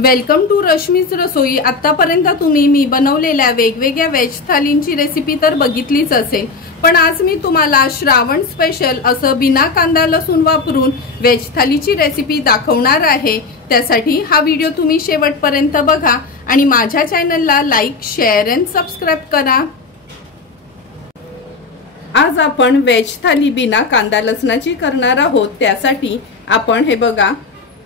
Welcome to रश्मीच रसोई। आतापर्यंत तुम्ही मी बनवलेल्या वेगवेगळ्या वेज थालींची रेसिपी तर बघितलीच असेल, पण आज मी तुम्हाला श्रावण स्पेशल असं बिना कांदा लसूण वापरून वेज थालीची रेसिपी दाखवणार आहे। त्यासाठी हा व्हिडिओ तुम्ही शेवटपर्यंत बघा आणि माझ्या चॅनलला लाईक, शेअर अँड सबस्क्राइब करा। आज आपण वेज थाली बिना कांदा लसणाची करणार आहोत। त्यासाठी आपण हे बघा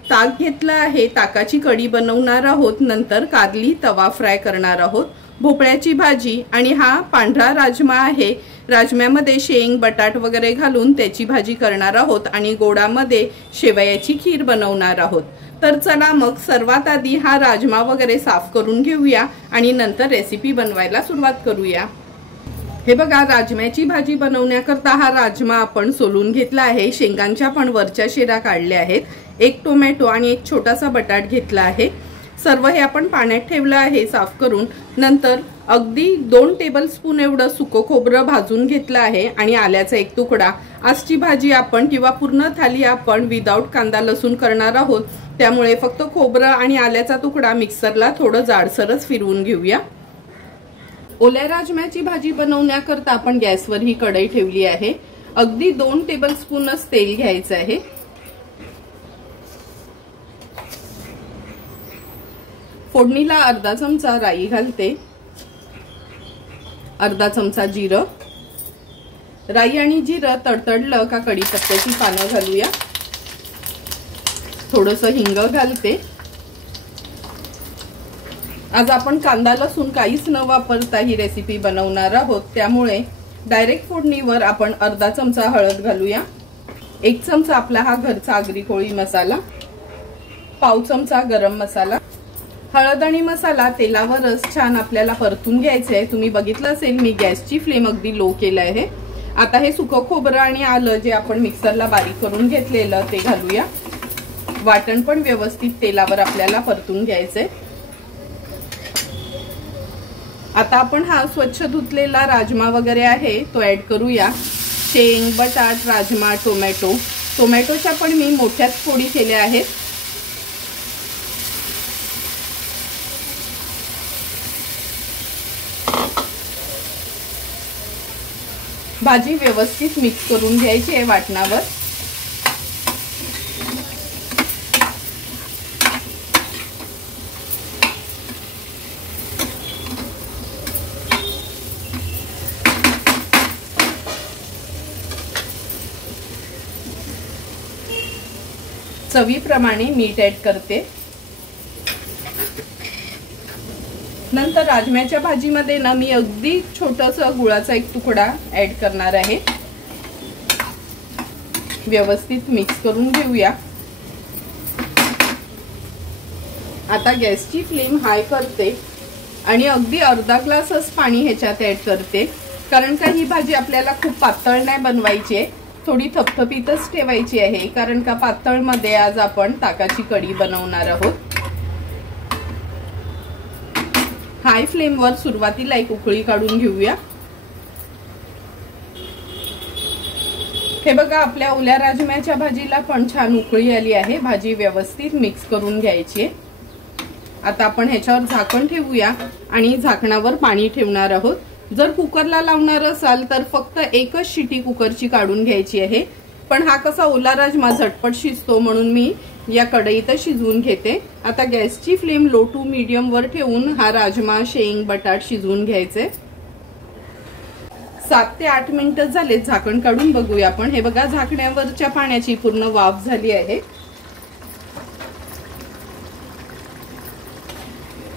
ताक घेतला आहे, ताकाची कढी बनवणार आहोत। नंतर कारली तवा फ्राय करणार आहोत, भोपळ्याची भाजी आणि हा पांढरा राजमा आहे। राजम्यामध्ये शेंग बटाट वगैरे घालून त्याची भाजी करणार आहोत आणि गोडामध्ये शेवयाची खीर बनवणार आहोत। तर चला मग सर्वात आधी हा राजमा वगैरे साफ करून घेऊया आणि नंतर रेसिपी बनवायला सुरुवात करूया। हे बघा, राजम्याची भाजी बनवण्याकरता हा राजमा आपण सोलून घेतला आहे। शेंगांच्या पण वरच्या शेरा काढल्या आहेत। एक टोमॅटो आणि एक छोटासा बटाट घेतला आहे। सर्व हे आपण पाण्यात ठेवलं आहे साफ करून। नंतर अगदी 2 टेबलस्पून एवढं सुकं खोबरं भाजून घेतलं आहे आणि आल्याचा एक तुकडा। आजची भाजी आपण किंवा पूर्ण थाली आपण विदाउट कांदा लसूण करणार आहोत, त्यामुळे फक्त खोबरं आणि आल्याचा तुकडा मिक्सरला थोडं जाडसरच फिरवून घेऊया। ओल्या राजम्याची भाजी बनवण्याकरता आपण गॅसवर ही कढई ठेवली आहे। अगदी 2 टेबलस्पूनच तेल घ्यायचं आहे। फोडणीला अर्धा चमचा राई घालते, अर्धा चमचा जिरं। राई आणि जिरं तडतडलं का कढीपत्त्याची पानं घालूया, थोडंसं हिंग घालते। आज आपण कांदा लसूण काहीच न वापरता ही रेसिपी बनवणार आहोत, त्यामुळे डायरेक्ट फोडणीवर आपण अर्धा चमचा हळद घालूया, 1 चमचा आपला हा घरचा आगरी कोळी मसाला, पाव चमचा गरम मसाला। हळद आणि मसाला तेलावरच छान आपल्याला परतून घ्यायचे आहे। तुम्ही बघितलं असेल मी गॅसची फ्लेम अगदी लो केलं आहे। आता हे सुकं खोबरं आणि आलं जे आपण मिक्सरला बारीक करून घेतलेलं ते घालूया। वाटण पण व्यवस्थित तेलावर आपल्याला परतून घ्यायचंय। आता आपण हा स्वच्छ धुतलेला राजमा वगैरे आहे तो ऍड करूया। शेंग बटाट राजमा टोमॅटोच्या पण मी मोठ्याच फोडी केल्या आहेत। भाजी व्यवस्थित मिक्स करून घ्यायची आहे वाटणावर। चवीप्रमाणे मीठ ऍड करते। नंतर राजम्याच्या भाजीमध्ये ना मी अगदी छोटासा गुळाचा एक तुकडा ऍड करणार आहे। व्यवस्थित मिक्स करून घेऊया। आता गॅसची फ्लेम हाय करते आणि अगदी अर्धा ग्लासच पाणी ह्याच्यात ऍड करते, कारण का ही भाजी आपल्याला खूप पातळ नाही बनवायची आहे, थोडी थपथपीतच ठेवायची आहे। कारण का पातळ मध्ये आज आपण ताकाची कढी बनवणार आहोत। हाय फ्लेम वर सुरुवातीला एक उकळी काढून घेऊया। हे बघा, आपल्या ओल्या राजम्याच्या भाजीला पण छान उकळी आली आहे। भाजी व्यवस्थित मिक्स करून घ्यायची आहे। आता आपण ह्याच्यावर झाकण ठेवूया आणि झाकणावर पाणी ठेवणार आहोत। जर कुकरला लावणार असाल तर फक्त एकच शिटी कुकरची काढून घ्यायची आहे, पण हा कसा ओला राजमा झटपट शिजतो म्हणून मी या कढईतच शिजवून घेते। आता गॅसची फ्लेम लो टू मीडियम वर ठेवून हा राजमा शेंग बटाट शिजवून घ्यायचे। 7 ते 8 मिनिटं झाले, झाकण काढून बघूया आपण। हे बघा, झाकण्यावरच्या पाण्याची पूर्ण वाफ झाली आहे।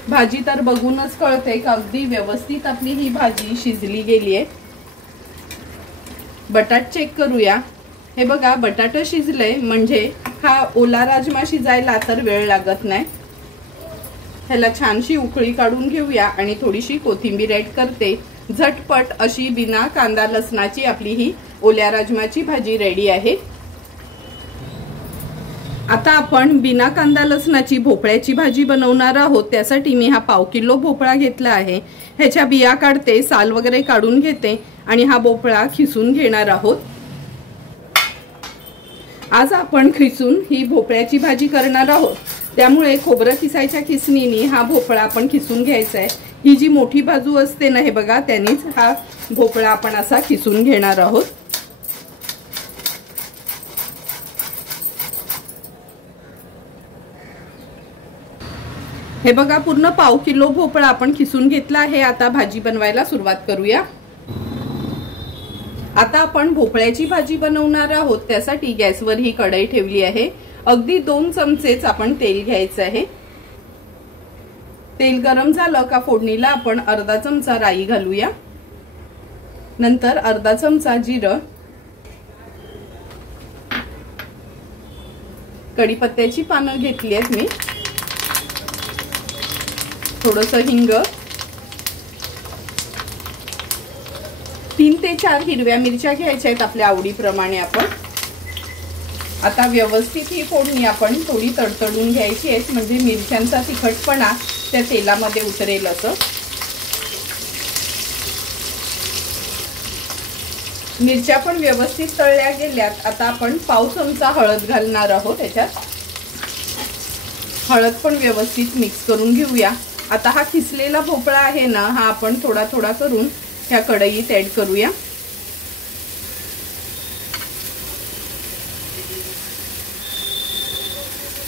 भाजी तर बघूनच कळते का अगदी व्यवस्थित आपली ही भाजी शिजली गेली आहे। बटाट चेक करूया। हे बघा, बटाटा शिजले म्हणजे हा ओला राजमा शिजायला तर वेळ लागत नाही। ह्याला छानशी उकळी काढून घेऊया आणि थोडीशी कोथिंबीर ऍड करते। झटपट अशी बिना कांदा लसणाची आपली ही ओल्या राजमाची भाजी रेडी आहे। आता आपण बिना कांदा लसणाची भोपळ्याची भाजी बनवणार आहोत। त्यासाठी मी हा पाव किलो भोपळा घेतला आहे। ह्याच्या बिया काढते, साल वगैरे काढून घेते आणि हा भोपळा खिसून घेणार आहोत। आज आपण खिसून ही भोपळ्याची भाजी करणार आहोत। त्यामुळे खोबरं किसायच्या किसणीने हा भोपळा आपण किसून घ्यायचा आहे। ही जी मोठी बाजू असते ना, हे बघा, त्यानेच हा भोपळा आपण असा किसून घेणार आहोत। हे बघा, पूर्ण पाव किलो भोपळा आपण किसून घेतला आहे। आता भाजी बनवायला सुरुवात करूया। आता आपण भोपळ्याची भाजी बनवणार आहोत। त्यासाठी गॅसवर ही कढई ठेवली आहे। अगदी 2 चमचेच आपण तेल घ्यायचं आहे। तेल गरम झालं का फोडणीला आपण अर्धा चमचा राई घालूया, नंतर अर्धा चमचा जिरं, कढीपत्त्याची पानं घेतली आहेत मी, थोडंसं हिंग, 3 ते 4 हिरव्या मिरच्या घ्यायच्या आहेत आपल्या आवडीप्रमाणे आपण। आता व्यवस्थित ही फोडणी आपण थोडी तडतडून घ्यायची आहे, म्हणजे मिरच्यांचा तिखटपणा त्या तेलामध्ये उतरेल असं। मिरच्या पण व्यवस्थित तळल्या गेल्यात। आता आपण पाव चमचा हळद घालणार आहोत याच्यात। हळद पण व्यवस्थित मिक्स करून घेऊया। आता हा किसलेला भोपळा आहे ना, हा आपण थोडा थोडा करून ह्या कढईत ऍड करूया।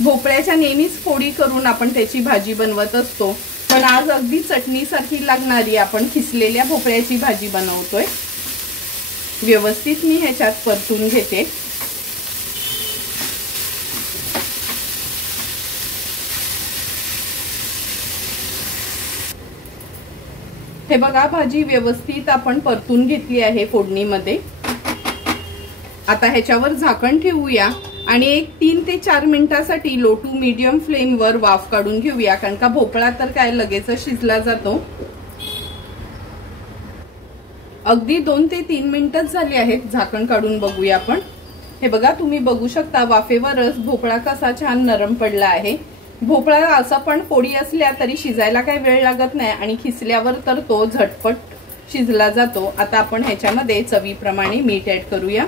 भोपळ्याच्या नेहमीच फोडी करून आपण त्याची भाजी बनवत असतो, पण आज अगदी चटणीसारखी लागणारी आपण किसलेल्या भोपळ्याची भाजी बनवतोय। व्यवस्थित मी ह्याच्यात परतून घेते। हे बघा, भाजी व्यवस्थित आपण परतून घेतली आहे फोडणीमध्ये। आता ह्याच्यावर झाकण ठेवूया आणि एक 3 ते 4 मिनिटांसाठी लो टू मीडियम फ्लेमवर वाफ काढून घेऊया, कारण का भोपळा तर काय लगेच शिजला जातो। अगदी 2 ते 3 मिनिटच झाली आहेत। झाकण काढून बघूया आपण। हे बघा, तुम्ही बघू शकता वाफेवरच भोपळा कसा छान नरम पडला आहे। भोपळा असा पण फोडी असल्या तरी शिजायला काही वेळ लागत नाही आणि खिसल्यावर तर तो झटपट शिजला जातो। आता आपण ह्याच्यामध्ये चवीप्रमाणे मीठ ऍड करूया।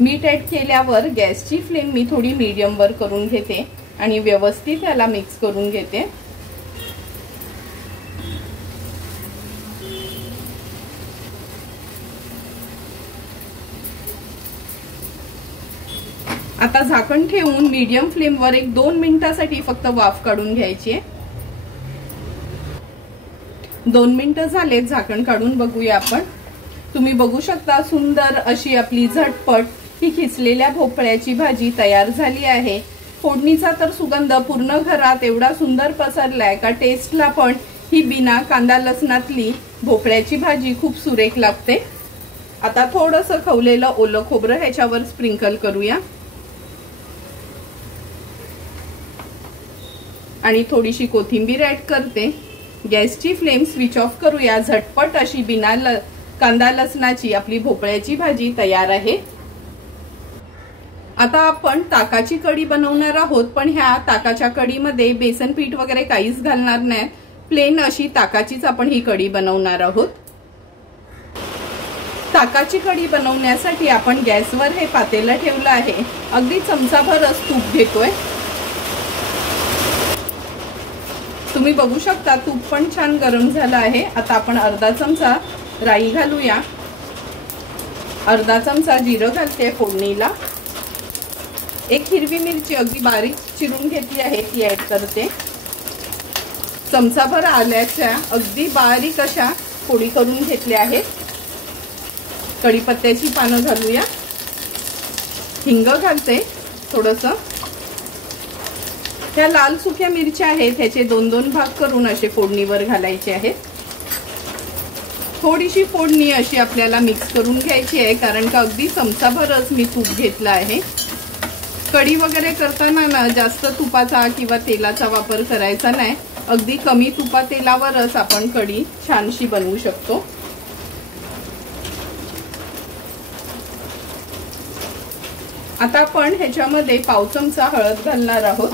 मीठ ऍड केल्यावर गॅसची फ्लेम मी थोडी मीडियम वर करून घेते आणि व्यवस्थित याला मिक्स करून घेते। आता झाकण ठेवून मीडियम फ्लेमवर एक 2 मिनिटांसाठी फक्त वाफ काढून घ्यायची आहे। 2 मिनिटं झालेत, झाकण काढून बघूया आपण। तुम्ही बघू शकता सुंदर अशी आपली झटपट ही खिसलेल्या भोपळ्याची भाजी तयार झाली आहे। फोडणीचा तर सुगंध पूर्ण घरात एवढा सुंदर पसरलाय का टेस्टला पण ही बिना कांदा लसणातली भोपळ्याची भाजी खूप सुरेख लागते। आता थोडंसं खवलेलं ओलं खोबरं ह्याच्यावर स्प्रिंकल करूया आणि थोडीशी कोथिंबीर ऍड करते। गॅसची फ्लेम स्विच ऑफ करूया। झटपट अशी बिना कांदा लसणाची आपली भोपळ्याची भाजी तयार आहे। आता आपण ताकाची कढी बनवणार आहोत, पण ह्या ताकाच्या कढीमध्ये बेसन पीठ वगैरे काहीच घालणार नाही। प्लेन अशी ताकाचीच आपण ही कढी बनवणार आहोत। ताकाची कढी बनवण्यासाठी आपण गॅसवर हे पातेलं ठेवलं आहे। अगदी चमचाभरच तूप घेतोय। तुम्ही बघू शकता तूप पण छान गरम झालं आहे। आता आपण अर्धा चमचा राई घालूया, अर्धा चमचा जिरं घालते फोडणीला, एक हिरवी मिरची अगदी बारीक चिरून घेतली आहे ती ऍड करते, चमचाभर आल्याच्या अगदी बारीक अशा फोडी करून घेतल्या आहेत। कढीपत्त्याची पानं घालूया, हिंग घालते थोडंसं। ह्या लाल सुक्या मिरच्या आहेत, ह्याचे 2-2 भाग करून असे फोडणीवर घालायचे आहेत। थोडीशी फोडणी अशी आपल्याला मिक्स करून घ्यायची आहे, कारण का अगदी चमचाभरच मी तूप घेतला आहे। कढी वगैरे करताना ना जास्त तुपाचा किंवा तेलाचा वापर करायचा नाही। अगदी कमी तुपा तेलावरच आपण कढी छानशी बनवू शकतो। आता आपण ह्याच्यामध्ये पाव चमचा हळद घालणार आहोत।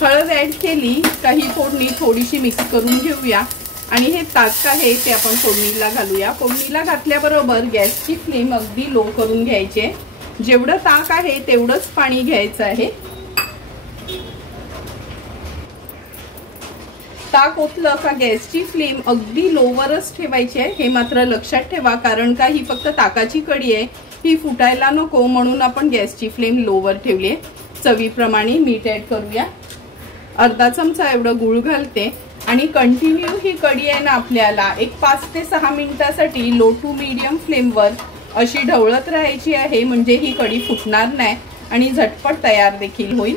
हळद ऍड केली काही फोडणी थोडीशी मिक्स करून घेऊया आणि हे ताक आहे ते आपण फोडणीला घालूया। फोडणीला घातल्याबरोबर गॅसची फ्लेम अगदी लो करून घ्यायची। जेवढं ताक आहे तेवढंच पाणी घ्यायचं आहे। ताक ओतलं का गॅसची फ्लेम अगदी लोवरच ठेवायची आहे, हे मात्र लक्षात ठेवा, कारण का ही फक्त ताकाची कढी आहे, ही फुटायला नको म्हणून आपण गॅसची फ्लेम लोवर ठेवली आहे। चवीप्रमाणे मीठ ऍड करूया, अर्धा चमचा एवढं गूळ घालते आणि कंटिन्यू ही कढी आहे ना आपल्याला एक 5 ते 6 मिनिटासाठी लो टू मीडियम फ्लेमवर अशी ढवळत राहायची आहे, म्हणजे ही कढी फुटणार नाही आणि झटपट तयार देखील होईल।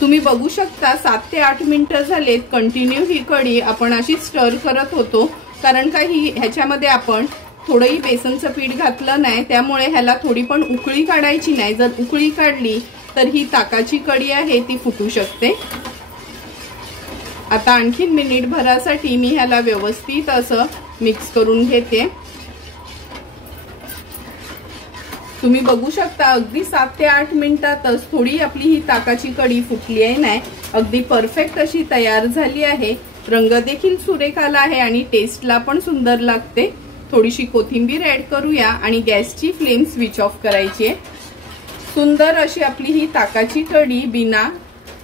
तुम्ही बघू शकता 7 ते 8 मिनिटं झालेत कंटिन्यू ही कढी आपण अशी स्टर करत होतो, कारण का ह्याच्यामध्ये आपण थोडंही बेसनचं पीठ घातलं नाही, त्यामुळे ह्याला थोडी पण उकळी काढायची नाही। जर उकळी काढली तर ही ताकाची कढी आहे ती फुटू शकते। आता आणखीन मिनिटभरासाठी मी ह्याला व्यवस्थित असं मिक्स करून घेते। तुम्ही बघू शकता अगदी 7 ते 8 मिनिटातच थोडी आपली ही ताकाची कढी फुटली आहे नाही, अगदी परफेक्ट अशी तयार झाली आहे। रंग देखील सुरेख आला आहे आणि टेस्टला पण सुंदर लागते। थोडीशी कोथिंबीर ऍड करूया आणि गॅसची फ्लेम स्विच ऑफ करायची आहे। सुंदर अशी आपली ही ताकाची कढी बिना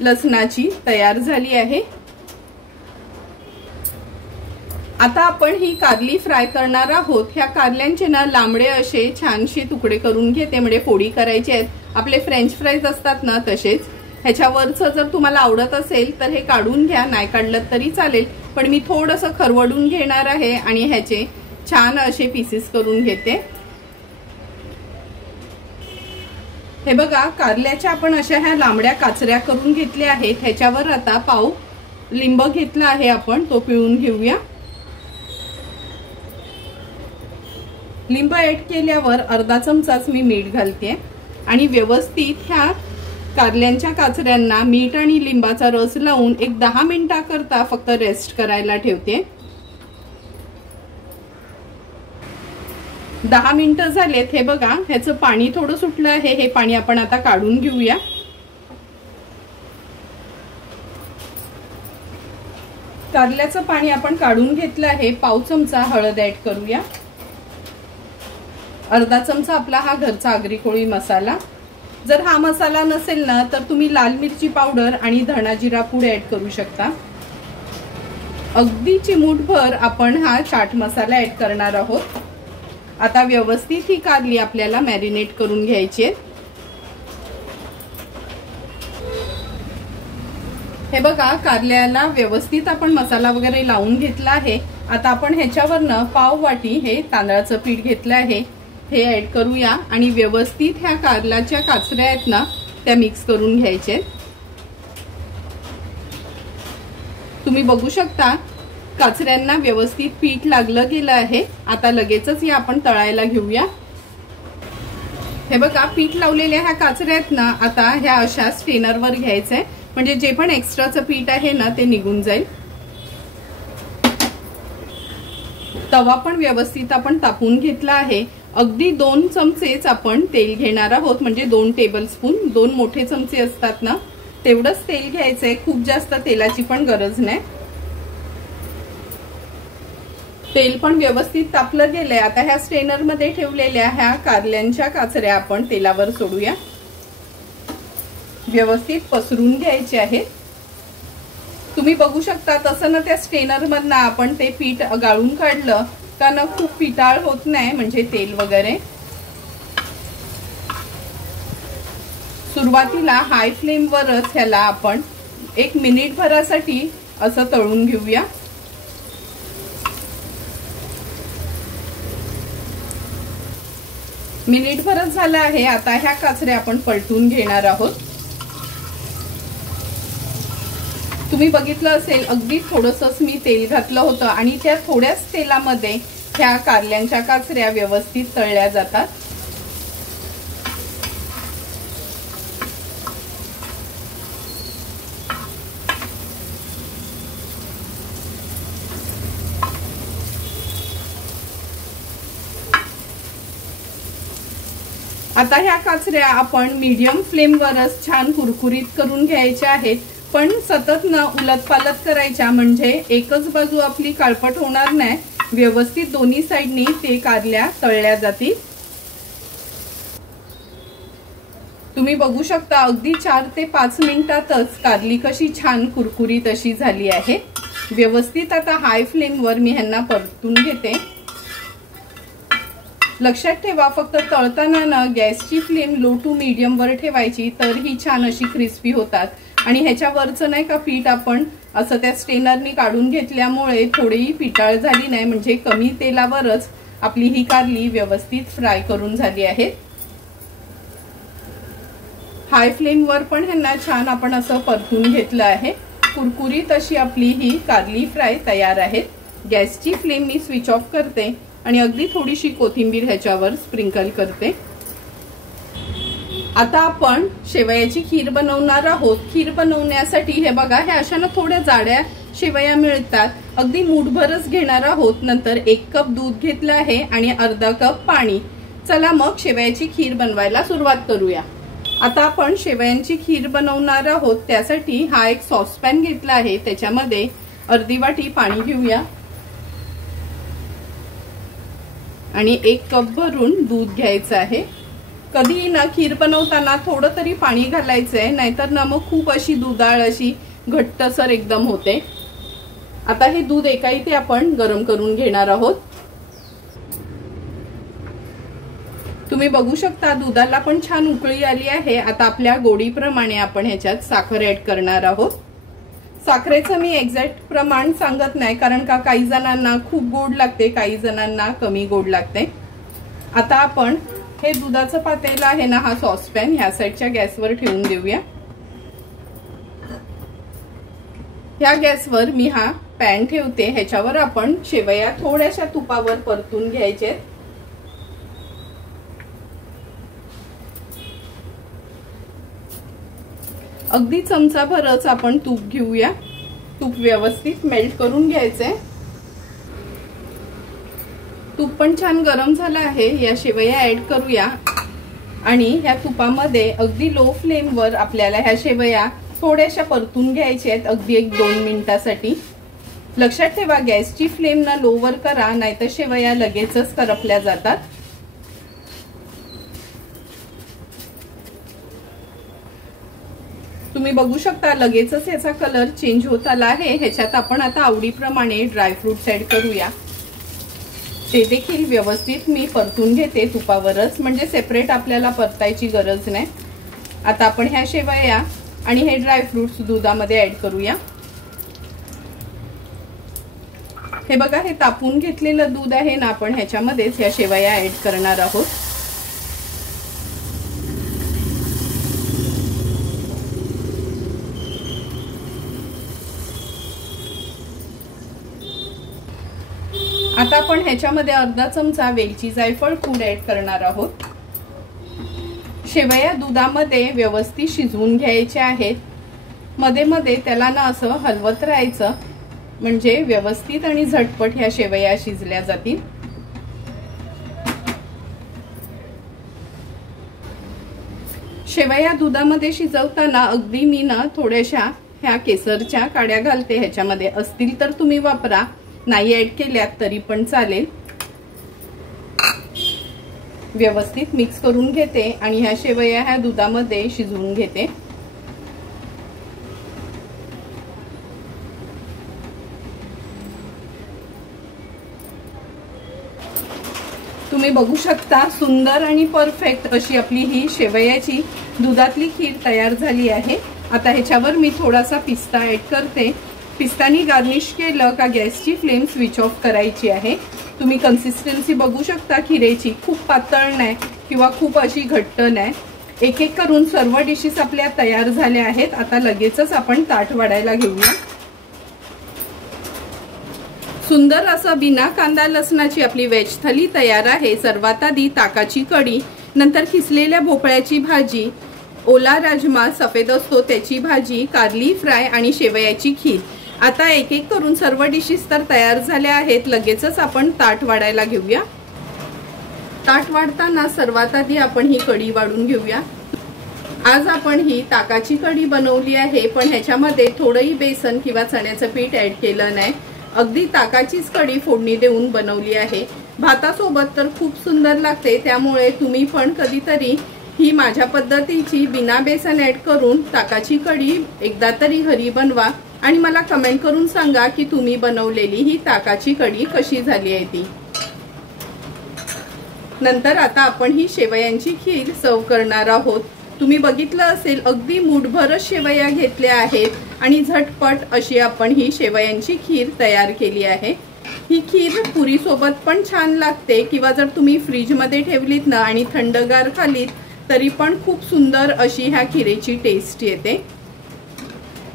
लसणाची तयार झाली आहे। आता आपण ही कारली फ्राय करणार आहोत। ह्या कारल्यांचे ना लांबडे असे छानशे तुकडे करून घेते, म्हणजे फोडी करायचे आहेत, आपले फ्रेंच फ्राईज असतात ना तसेच। ह्याच्यावरचं जर तुम्हाला आवडत असेल तर हे काढून घ्या, नाही काढलं तरी चालेल, पण मी थोडंसं खरवडून घेणार आहे आणि ह्याचे छान असे पीसेस करून घेते। हे बघा कारल्याच्या आपण अशा ह्या लांबड्या काचऱ्या करून घेतल्या आहेत। ह्याच्यावर आता पाव लिंब घेतला आहे आपण, तो पिळून घेऊया। लिंब ऍड केल्यावर अर्धा चमचाच मी मीठ घालते आणि व्यवस्थित ह्या कारल्यांच्या काचऱ्यांना मीठ आणि लिंबाचा रस लावून एक 10 मिनिटाकरता फक्त रेस्ट करायला ठेवते। 10 मिनिटं झालेत। हे बघा ह्याचं पाणी थोडं सुटलं आहे, हे पाणी आपण आता काढून घेऊया। कारल्याचं पाणी आपण काढून घेतलं आहे। पाव चमचा हळद ऍड करूया, अर्धा चमचा आपला हा घरचा आगरी कोळी मसाला। जर हा मसाला नसेल ना तर तुम्ही लाल मिरची पावडर आणि धणा जिरा पूड ऍड करू शकता। अगदी चिमूटभर आपण हा चाट मसाला ऍड करणार आहोत। आता व्यवस्थित ही कारली आपल्याला मॅरिनेट करून घ्यायची आहे। हे बघा कारल्याला व्यवस्थित आपण मसाला वगैरे लावून घेतला आहे। आता आपण ह्याच्यावरनं पाव वाटी हे तांदळाचं पीठ घेतलं आहे, हे ऍड करूया आणि व्यवस्थित ह्या कारल्याच्या काचऱ्या आहेत ना त्या मिक्स करून घ्यायचे। तुम्ही बघू शकता काचऱ्यांना व्यवस्थित पीठ लागलं गेलं आहे। आता लगेचच या आपण तळायला घेऊया। हे बघा पीठ लावलेल्या ह्या काचऱ्या आहेत ना आता ह्या अशा स्ट्रेनरवर घ्यायचंय, म्हणजे जे पण एक्स्ट्राचं पीठ आहे ना ते निघून जाईल। तवा पण व्यवस्थित आपण तापून घेतला आहे। अगदी 2 चमचेच आपण तेल घेणार आहोत, म्हणजे 2 टेबलस्पून, 2 मोठे चमचे असतात ना तेवढंच तेल घ्यायचंय, खूप जास्त तेलाची पण गरज नाही। तेल पण व्यवस्थित तापलं गेलंय। आता ह्या स्ट्रेनर मध्ये ठेवलेल्या ह्या कारल्यांच्या काचऱ्या आपण तेलावर सोडूया, व्यवस्थित पसरून घ्यायचे आहेत। तुम्ही बघू शकता तसं ना त्या स्ट्रेनर मधनं आपण ते पीठ गाळून काढलं का ना खूप पिटाळ होत नाही, म्हणजे तेल वगैरे। सुरुवातीला हाय फ्लेम वरच ह्याला आपण 1 मिनिटभरासाठी असं तळून घेऊया। मिनिटभरच झालं आहे। आता ह्या काचऱ्या आपण पलटून घेणार आहोत। तुम्ही बघितलं असेल अगदी थोडंसंच मी तेल घातलं होतं आणि त्या थोड्याच तेलामध्ये ह्या कारल्यांच्या काचऱ्या व्यवस्थित तळल्या जातात। आता ह्या काचऱ्या आपण मीडियम फ्लेमवरच छान कुरकुरीत करून घ्यायच्या आहेत, पण सतत न उलटपालट करायच्या, म्हणजे एकच बाजू आपली काळपट होणार नाही व्यवस्थित दोन्ही साइडनी ते कारल्या तळल्या जातील। तुम्ही बघू शकता अगदी 4 ते 5 मिनिटातच कारली कशी छान कुरकुरीत अशी झाली आहे। व्यवस्थित आता हाय फ्लेम वर मी ह्यांना परतून घेते। लक्षात ठेवा फक्त तळताना ना गॅसची फ्लेम लो टू मीडियम वर ठेवायची, तर ही छान अशी क्रिस्पी होतात। आणि ह्याच्यावरचं नाही का पीठ आपण असं त्या स्ट्रेनरनी काढून घेतल्यामुळे थोडीही पिटाळ झाली नाही, म्हणजे कमी तेलावरच आपली ही कारली व्यवस्थित फ्राय करून झाली आहे। हाय फ्लेम वर पण ह्यांना छान आपण असं परतून घेतलं आहे। कुरकुरीत अशी आपली ही कारली फ्राय तयार आहे। गॅसची फ्लेम मी स्विच ऑफ करते आणि अगदी थोडीशी कोथिंबीर ह्याच्यावर स्प्रिंकल करते। आता आपण शेवयाची खीर बनवणार आहोत। खीर बनवण्यासाठी हे बघा, हे अशा ना थोड्या जाड्या शेवया मिळतात, अगदी मूठभरच घेणार आहोत। नंतर 1 कप दूध घेतलं आहे आणि अर्धा कप पाणी। चला मग शेवयाची खीर बनवायला सुरुवात करूया। आता आपण शेवयांची खीर बनवणार आहोत, त्यासाठी हा एक सॉसपॅन घेतला आहे, त्याच्यामध्ये अर्धी वाटी पाणी घेऊया आणि 1 कप भरून दूध घ्यायचं आहे। कधी ना खीर बनवताना थोडं तरी पाणी घालायचंय, नाहीतर ना मग खूप अशी दुधाळ अशी घट्टसर एकदम होते। आता हे दूध एका इथे आपण गरम करून घेणार आहोत। तुम्ही बघू शकता दुधाला पण छान उकळी आली आहे। आता आपल्या गोडीप्रमाणे आपण ह्याच्यात साखर ऍड करणार आहोत। साखरेचं मी एक्झॅक्ट प्रमाण सांगत नाही, कारण का काही जणांना खूप गोड लागते, काही जणांना कमी गोड लागते। आता आपण हे दुधाचं पातेलं आहे ना, हा सॉसपॅन ह्या साईडच्या गॅसवर ठेवून देऊया। ह्या गॅसवर मी हा पॅन ठेवते, ह्याच्यावर आपण शेवया थोड्याशा तुपावर परतून घ्यायचे। अगदी चमचाभरच आपण तूप घेऊया। तूप व्यवस्थित मेल्ट करून घ्यायचंय। तूप पण छान गरम झालं आहे, या शेवया ऍड करूया आणि ह्या तुपामध्ये अगदी लो फ्लेम वर आपल्याला ह्या शेवया थोड्याशा परतून घ्यायच्या आहेत, अगदी 1-2 मिनिटासाठी। लक्षात ठेवा गॅसची फ्लेम ना लो वर करा, नाहीतर शेवया लगेचच करपल्या जातात। तुम्ही बघू शकता लगेचच याचा कलर चेंज होत आला आहे। ह्याच्यात आपण आता आवडीप्रमाणे ड्रायफ्रुट्स ऍड करूया, ते देखील व्यवस्थित मी परतून घेते तुपावरच, म्हणजे सेपरेट आपल्याला परतायची गरज नाही। आता आपण ह्या शेवया आणि हे ड्रायफ्रुट्स दुधामध्ये ऍड करूया। हे बघा, हे तापून घेतलेलं दूध आहे ना, आपण ह्याच्यामध्येच ह्या शेवया ऍड करणार आहोत। आता आपण ह्याच्यामध्ये अर्धा चमचा वेलची जायफळ पूड ऍड करणार आहोत। शेवया दुधामध्ये व्यवस्थित शिजवून घ्यायचे आहेत। मध्ये मध्ये त्याला ना असं हलवत राहायचं, म्हणजे व्यवस्थित आणि झटपट ह्या शेवया शिजल्या जातील। शेवया दुधामध्ये शिजवताना अगदी मी ना थोड्याशा ह्या केसरच्या काड्या घालते ह्याच्यामध्ये, असतील तर तुम्ही वापरा, नाही ऍड केल्यात तरी पण चालेल। व्यवस्थित मिक्स करून घेते आणि ह्या शेवया ह्या दुधामध्ये शिजवून घेते। तुम्ही बघू शकता सुंदर आणि परफेक्ट अशी आपली ही शेवयाची दुधातली खीर तयार झाली आहे। आता ह्याच्यावर मी थोडासा पिस्ता ऍड करते। पिस्तानी गार्निश केलं का गॅसची फ्लेम स्विच ऑफ करायची आहे। तुम्ही कन्सिस्टन्सी बघू शकता खिरेची, खूप पातळ नाही किंवा खूप अशी घट्ट नाही। एक एक करून सर्व डिशेस आपल्या तयार झाल्या आहेत। आता लगेचच आपण ताट वाढायला घेऊया। सुंदर असं बिना कांदा लसणाची आपली व्हेज थाली तयार आहे। सर्वात आधी ताकाची कढी, नंतर किसलेल्या भोपळ्याची भाजी, ओला राजमा सफेद असतो त्याची भाजी, कारली फ्राय आणि शेवयाची खीर। आता एक एक करून सर्व डिशेस तर तयार झाल्या आहेत। लगेचच आपण ताट वाढायला घेऊया। ताट वाढताना सर्वात आधी आपण ही कढी वाढून घेऊया। आज आपण ही ताकाची कढी बनवली आहे, पण ह्याच्यामध्ये थोडंही बेसन किंवा चण्याचं पीठ ऍड केलं नाही। अगदी ताकाचीच कढी फोडणी देऊन बनवली आहे। भातासोबत तर खूप सुंदर लागते, त्यामुळे तुम्ही पण कधीतरी ही माझ्या पद्धतीची बिना बेसन ऍड करून ताकाची कढी एकदा तरी घरी बनवा आणि मला कमेंट करून सांगा की तुम्ही बनवलेली ही ताकाची कढी कशी झाली आहे ती। नंतर आता आपण ही शेवयांची खीर सर्व करणार आहोत। तुम्ही बघितलं असेल अगदी मूठभर शेवया घेतल्या आहेत आणि झटपट अशी आपण ही शेवयांची खीर तयार केली आहे। ही खीर पुरी सोबत पण छान लागते किंवा जर तुम्ही फ्रीज मध्ये ठेवलीत ना आणि थंडगार खालीत तरी पण खूप सुंदर अशी ह्या खीरेची टेस्ट येते।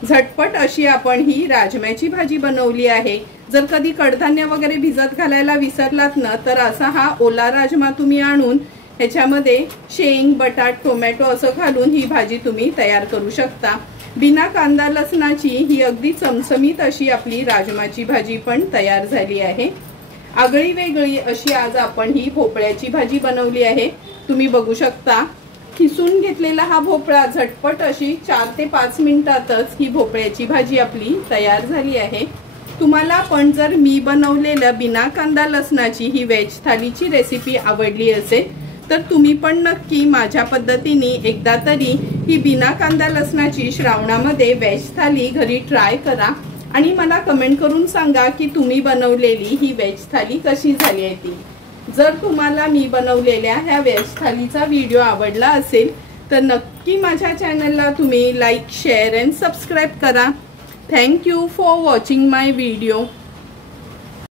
झटपट अशी आपण ही राजम्याची भाजी बनवली आहे। जर कधी कडधान्य वगैरे भिजत घालायला विसरलात ना तर असा हा ओला राजमा तुम्ही आणून ह्याच्यामध्ये शेंग, बटाट, टोमॅटो असं घालून ही भाजी तुम्ही तयार करू शकता। बिना कांदा लसणाची ही अगदी चमचमीत अशी आपली राजमाची भाजी पण तयार झाली आहे। आगळी वेगळी अशी आज आपण ही भोपळ्याची भाजी बनवली आहे। तुम्ही बघू शकता खिसून घेतलेला हा भोपळा झटपट अशी 4 ते 5 मिनिटातच ही भोपळ्याची भाजी आपली तयार झाली आहे। तुम्हाला पण जर मी बनवलेलं बिना कांदा लसणाची ही व्हेज थालीची रेसिपी आवडली असेल तर तुम्ही पण नक्की माझ्या पद्धतीने एकदा तरी ही बिना कांदा लसणाची श्रावणामध्ये व्हेज थाली घरी ट्राय करा आणि मला कमेंट करून सांगा की तुम्ही बनवलेली ही व्हेज थाली कशी झाली आहे ती। जर तुम्हाला मी बनवलेल्या ह्या व्हेज थालीचा व्हिडिओ आवडला असेल तर नक्की माझ्या चॅनलला तुम्ही लाईक, शेअर अँड सबस्क्राईब करा। Thank you for watching my video.